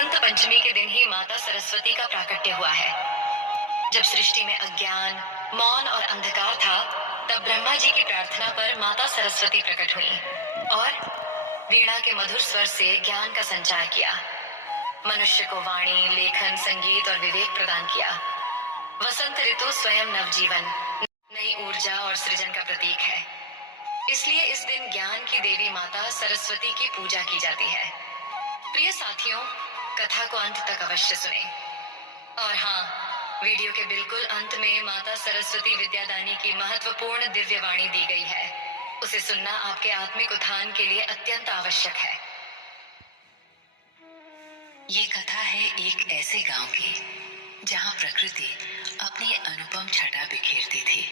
वसंत पंचमी के दिन ही माता सरस्वती का प्राकट्य हुआ है। जब सृष्टि में अज्ञान, मौन और अंधकार था, तब ब्रह्मा जी की प्रार्थना पर माता सरस्वती प्रकट हुई और वीणा के मधुर स्वर से ज्ञान का संचार किया। मनुष्य को वाणी, लेखन, संगीत और विवेक प्रदान किया। वसंत ऋतु स्वयं नवजीवन, नई ऊर्जा और सृजन का प्रतीक है। इसलिए इस दिन ज्ञान की देवी माता सरस्वती की पूजा की जाती है। प्रिय साथियों, कथा को अंत तक अवश्य सुने। और हाँ, वीडियो के बिल्कुल अंत में माता सरस्वती विद्यादानी की महत्वपूर्ण दिव्य वाणी दी गई है। उसे सुनना आपके आत्मिक उत्थान के लिए अत्यंत आवश्यक है। ये कथा है एक ऐसे गांव की जहां प्रकृति अपनी अनुपम छटा बिखेरती थी,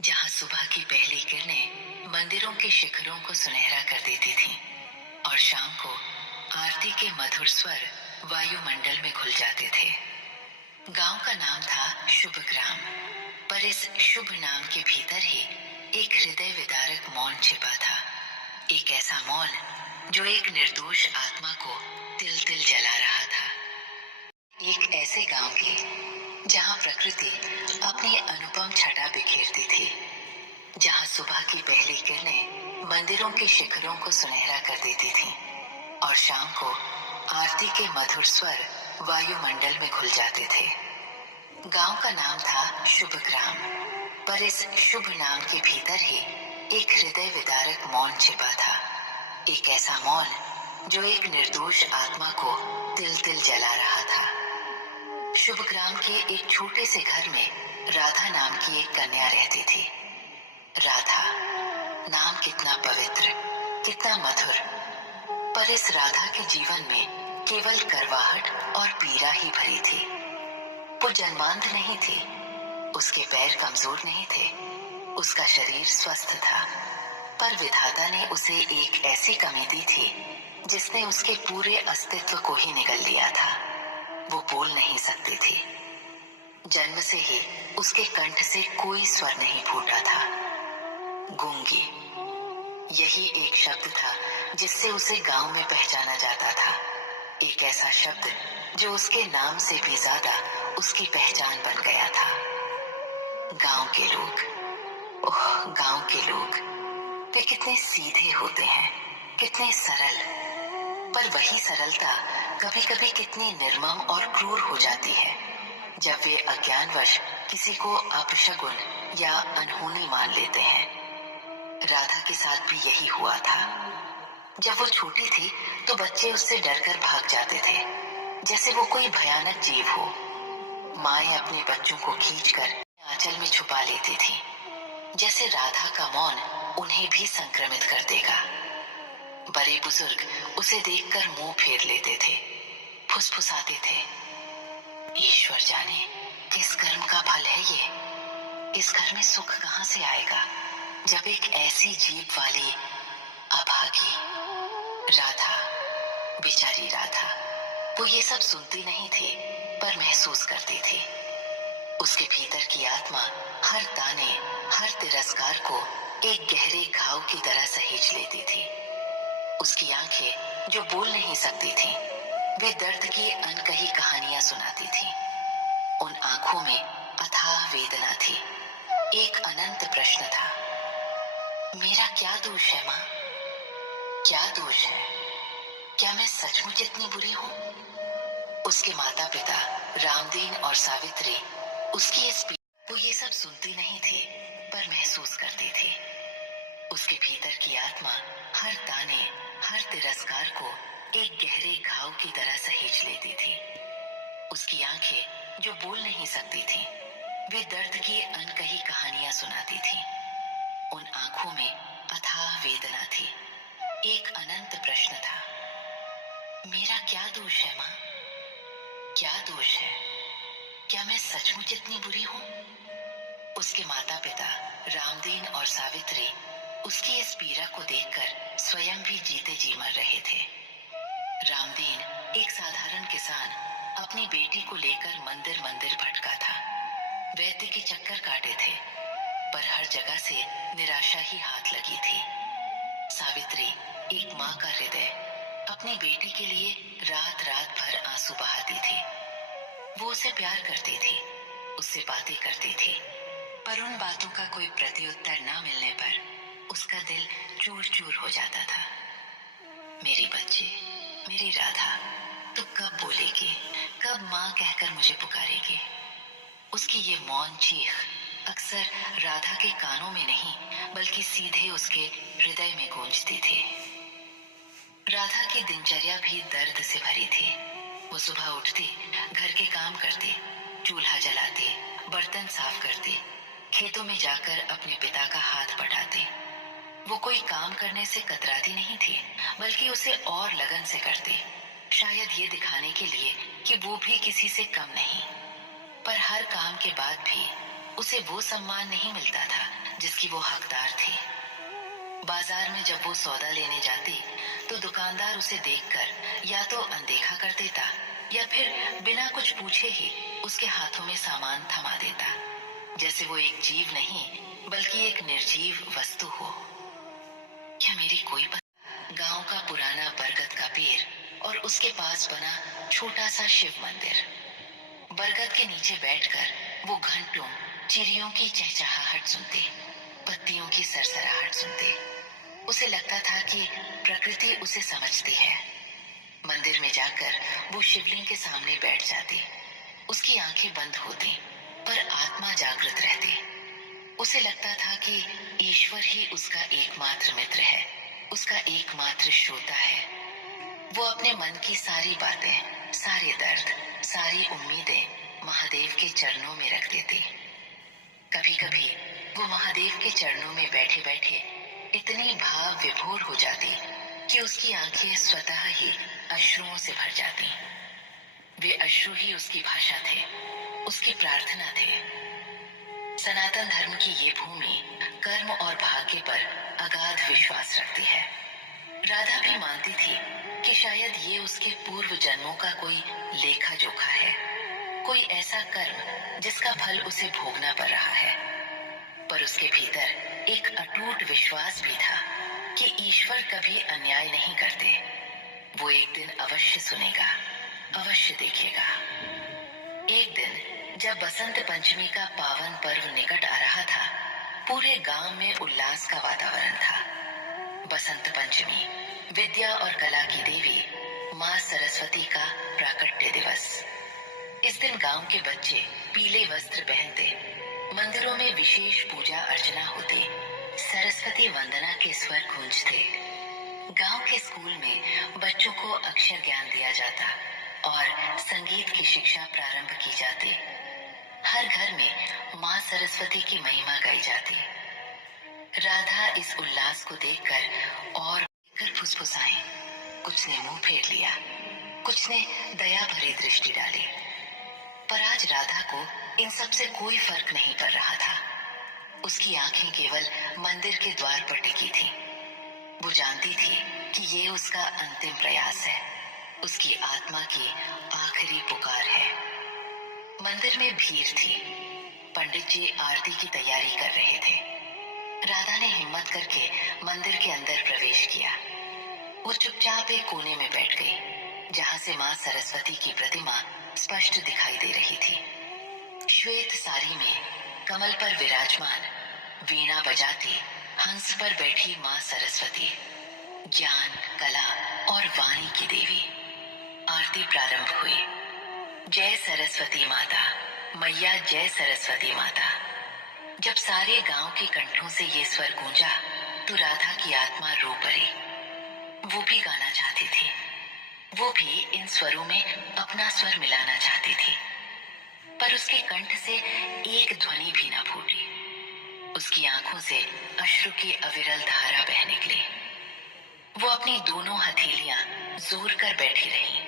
जहां सुबह की पहली किरणें मंदिरों के शिखरों को सुनहरा कर देती थीं और शाम को आरती के मधुर स्वर वायुमंडल में घुल जाते थे। गांव का नाम था शुभ ग्राम, पर इस शुभ नाम के भीतर ही एक हृदय विदारक मौन छिपा था। एक ऐसा मौन जो एक निर्दोष आत्मा को तिल तिल जला रहा था। एक ऐसे गांव की जहां प्रकृति अपनी अनुपम छटा बिखेरती थी, जहां सुबह की पहली किरणें मंदिरों के शिखरों को सुनहरा कर देती थीं और शाम को आरती के मधुर स्वर वायुमंडल में घुल जाते थे। गांव का नाम था शुभ ग्राम, पर इस शुभ नाम के भीतर ही एक हृदय विदारक मौन छिपा था। एक ऐसा मौन जो एक निर्दोष आत्मा को तिल तिल जला रहा था। शुभ ग्राम के एक छोटे से घर में राधा नाम की एक कन्या रहती थी। राधा नाम कितना पवित्र, कितना मधुर, पर इस राधा के जीवन में केवल करवाहट और पीड़ा ही भरी थी। वो जन्मांध नहीं थी, उसके पैर कमजोर नहीं थे, उसका शरीर स्वस्थ था, पर विधाता ने उसे एक ऐसी कमी दी थी जिसने उसके पूरे अस्तित्व को ही निगल लिया था। वो बोल नहीं सकती थी। जन्म से ही उसके कंठ से कोई स्वर नहीं फूटा था। गूंगी, यही एक शब्द था जिससे उसे गांव में पहचाना जाता था। एक ऐसा शब्द जो उसके नाम से भी ज्यादा उसकी पहचान बन गया था। गांव के लोग, ओह गांव के लोग, वे कितने सीधे होते हैं, कितने सरल, पर वही सरलता कभी कभी कितनी निर्मम और क्रूर हो जाती है जब वे अज्ञानवश किसी को अपशगुन या अनहोनी मान लेते हैं। राधा के साथ भी यही हुआ था। जब वो छोटी थी तो बच्चे उससे डरकर भाग जाते थे, जैसे वो कोई भयानक जीव हो। माएं अपने बच्चों को खींचकर आंचल में छुपा लेती थी, जैसे राधा का मौन उन्हें भी संक्रमित कर देगा। बड़े बुजुर्ग उसे देखकर मुंह फेर लेते थे, फुसफुसाते थे, ईश्वर जाने किस कर्म का फल है ये। इस घर में सुख कहां से आएगा जब एक ऐसी जीव वाली अभागी। राधा, बेचारी राधा, वो ये सब सुनती नहीं थी पर महसूस करती थी। उसके भीतर की आत्मा हर ताने, हर तिरस्कार को एक गहरे घाव की तरह सहेज लेती थी। उसकी आंखें जो बोल नहीं सकती थीं, वे दर्द की अनकही कहानियां सुनाती थीं। उन आंखों में अथाह वेदना थी। एक अनंत प्रश्न था, मेरा क्या दोष है माँ? क्या दोष है? क्या मैं सचमुच इतनी बुरी हूँ? उसके माता पिता रामदीन और सावित्री उसकी इस वो ये सब सुनती नहीं थी पर महसूस करती थी। उसके भीतर की आत्मा हर ताने, हर तिरस्कार को एक गहरे घाव की तरह सहेज लेती थी। उसकी आंखें जो बोल नहीं सकती थीं, वे दर्द की अनकही कहानियां सुनाती थीं। उन आंखों में अथाह वेदना थी। एक अनंत प्रश्न था, मेरा क्या दोष है माँ? क्या दोष है? क्या मैं सचमुच इतनी बुरी हूँ? उसके माता पिता रामदीन और सावित्री उसकी इस पीड़ा को देखकर स्वयं भी जीते जी मर रहे थे। रामदीन एक साधारण किसान अपनी बेटी को लेकर मंदिर मंदिर भटका था। वैद्य के चक्कर काटे थे, पर हर जगह से निराशा ही हाथ लगी थी। सावित्री, एक माँ का हृदय, अपनी बेटी के लिए रात रात भर आंसू बहाती थी। वो उसे प्यार करती थी, उससे बातें करती थी, पर उन बातों का कोई प्रत्युत्तर न मिलने पर उसका दिल चूर चूर हो जाता था। मेरी बच्ची, मेरी राधा, तू कब बोलेगी, कब माँ कहकर मुझे पुकारेगी? उसकी ये मौन चीख अक्सर राधा के कानों में नहीं बल्कि सीधे उसके हृदय में गूंजती थी। राधा की दिनचर्या भी दर्द से भरी थी। वो सुबह उठती, घर के काम करती, चूल्हा जलाती, बर्तन साफ करती, खेतों में जाकर अपने पिता का हाथ बटाती। वो कोई काम करने से कतराती नहीं थी, बल्कि उसे और लगन से करती, शायद ये दिखाने के लिए कि वो भी किसी से कम नहीं। पर हर काम के बाद भी उसे वो सम्मान नहीं मिलता था जिसकी वो हकदार थी। बाजार में जब वो सौदा लेने जाती तो दुकानदार उसे देखकर या तो अनदेखा कर देता या फिर बिना कुछ पूछे ही उसके हाथों में सामान थमा देता, जैसे वो एक जीव नहीं बल्कि एक निर्जीव वस्तु हो। क्या मेरी कोई गांव का पुराना बरगद का पेड़ और उसके पास बना छोटा सा शिव मंदिर। बरगद के नीचे बैठकर वो घंटों चिड़ियों की चहचहाहट सुनते, पत्तियों की सरसराहट सुनते। उसे लगता था कि प्रकृति उसे समझती है। मंदिर में जाकर वो शिवलिंग के सामने बैठ जाती। उसकी आंखें बंद होती पर आत्मा जागृत रहती। उसे लगता था कि ईश्वर ही उसका एकमात्र मित्र है, उसका एकमात्र श्रोता है। वो अपने मन की सारी बातें, सारे दर्द, सारी उम्मीदें महादेव के चरणों में रख देती। कभी कभी वो महादेव के चरणों में बैठे बैठे इतनी भाव विभोर हो जाती कि उसकी आंखें स्वतः ही अश्रुओं से भर जाती। वे अश्रु ही उसकी भाषा थे, उसकी प्रार्थना थे। सनातन धर्म की ये भूमि कर्म और भाग्य पर अगाध विश्वास रखती है। राधा भी मानती थी कि शायद ये उसके पूर्व जन्मों का कोई लेखा जोखा है, कोई ऐसा कर्म जिसका फल उसे भोगना पड़ रहा है। पर उसके भीतर एक अटूट विश्वास भी था कि ईश्वर कभी अन्याय नहीं करते। वो एक दिन अवश्य सुनेगा, अवश्य देखेगा। एक दिन जब बसंत पंचमी का पावन पर्व निकट आ रहा था, पूरे गांव में उल्लास का वातावरण था। बसंत पंचमी, विद्या और कला की देवी माँ सरस्वती का प्राकट्य दिवस। इस दिन गांव के बच्चे पीले वस्त्र पहनते, मंदिरों में विशेष पूजा अर्चना होती, सरस्वती वंदना के स्वर गूंजते। गांव के स्कूल में बच्चों को अक्षर ज्ञान दिया जाता और संगीत की शिक्षा प्रारंभ की जाती। हर घर में माँ सरस्वती की महिमा गाई जाती। राधा इस उल्लास को देखकर और फुसफुसाई। कुछ ने मुंह फेर लिया, कुछ ने दया भरी दृष्टि डाली। पर आज राधा को इन सब से कोई फर्क नहीं पड़ रहा था। उसकी आंखें केवल मंदिर के द्वार पर टिकी थी। वो जानती थी कि ये उसका अंतिम प्रयास है, उसकी आत्मा की आखिरी पुकार है। मंदिर में भीड़ थी। पंडित जी आरती की तैयारी कर रहे थे। राधा ने हिम्मत करके मंदिर के अंदर प्रवेश किया। वो चुपचाप एक कोने में बैठ गई, जहां से माँ सरस्वती की प्रतिमा स्पष्ट दिखाई दे रही थी। श्वेत साड़ी में कमल पर विराजमान, वीणा बजाती, हंस पर बैठी माँ सरस्वती, ज्ञान, कला और वाणी की देवी। आरती प्रारंभ हुई। जय सरस्वती माता, मैया जय सरस्वती माता। जब सारे गांव के कंठों से ये स्वर गूंजा तो राधा की आत्मा रो पड़ी। वो भी गाना चाहती थी। वो भी इन स्वरों में अपना स्वर मिलाना चाहती थी, पर उसके कंठ से एक ध्वनि भी न फूटी। उसकी आंखों से अश्रु की अविरल धारा बह निकली। वो अपनी दोनों हथेलियां जोर कर बैठी रही,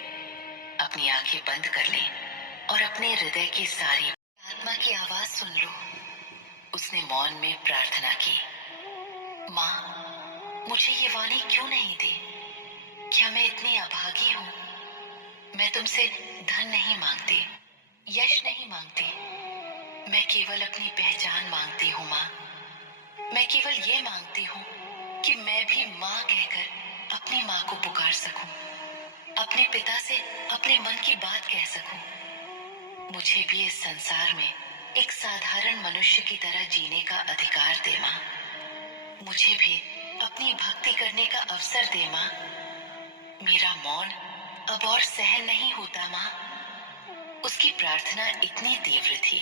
अपनी आंखें बंद कर ली और अपने हृदय की सारी आत्मा की आवाज सुन लो। उसने मौन में प्रार्थना की, माँ, मुझे ये वाणी क्यों नहीं दी? क्या मैं इतनी अभागी हूँ? मैं तुमसे धन नहीं मांगती, यश नहीं मांगती। मैं केवल अपनी पहचान मांगती हूँ माँ। मैं केवल ये मांगती हूँ कि मैं भी माँ कहकर अपनी माँ को पुकार सकूं, अपने पिता से अपने मन की बात कह सकूं। मुझे भी इस संसार में एक साधारण मनुष्य की तरह जीने का अधिकार दे मां। मुझे भी अपनी भक्ति करने का अवसर दे मां। मेरा मौन अब और सहन नहीं होता मां। उसकी प्रार्थना इतनी तीव्र थी,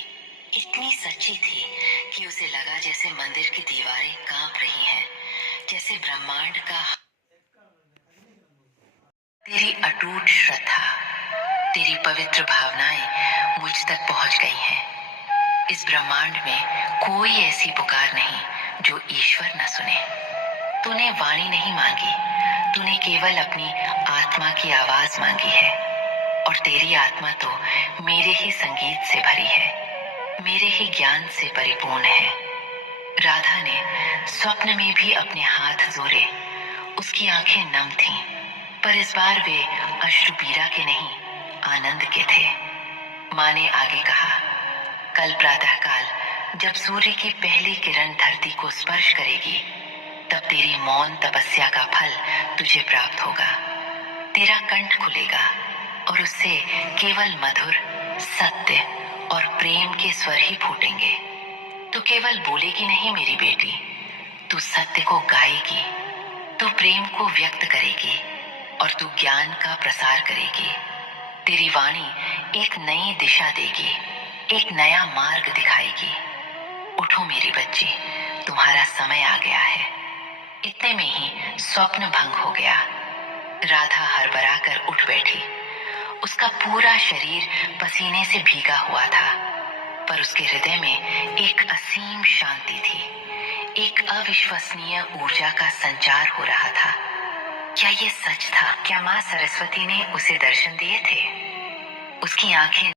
इतनी सच्ची थी कि उसे लगा जैसे मंदिर की दीवारें कांप रही हैं, जैसे ब्रह्मांड का। तेरी अटूट श्रद्धा, तेरी पवित्र भावनाएं मुझ तक पहुंच गई हैं। इस ब्रह्मांड में कोई ऐसी पुकार नहीं जो ईश्वर न सुने। तूने वाणी नहीं मांगी, तूने केवल अपनी आत्मा की आवाज मांगी है। और तेरी आत्मा तो मेरे ही संगीत से भरी है, मेरे ही ज्ञान से परिपूर्ण है। राधा ने स्वप्न में भी अपने हाथ जोड़े। उसकी आंखें नम थीं, पर इस बार वे अश्रुपीड़ा के नहीं, आनंद के थे। माँ ने आगे कहा, कल प्रातःकाल जब सूर्य की पहली किरण धरती को स्पर्श करेगी, तब तेरी मौन तपस्या का फल तुझे प्राप्त होगा। तेरा कंठ खुलेगा और उससे केवल मधुर, सत्य और प्रेम के स्वर ही फूटेंगे। तू केवल बोलेगी नहीं मेरी बेटी, तू सत्य को गाएगी, तू प्रेम को व्यक्त करेगी और तू ज्ञान का प्रसार करेगी। तेरी वाणी एक नई दिशा देगी, एक नया मार्ग दिखाएगी। उठो मेरी बच्ची, तुम्हारा समय आ गया है। इतने में ही स्वप्न भंग हो गया। राधा हड़बड़ा कर उठ बैठी। उसका पूरा शरीर पसीने से भीगा हुआ था, पर उसके हृदय में एक असीम शांति थी। एक अविश्वसनीय ऊर्जा का संचार हो रहा था। क्या ये सच था? क्या माँ सरस्वती ने उसे दर्शन दिए थे? उसकी आंखें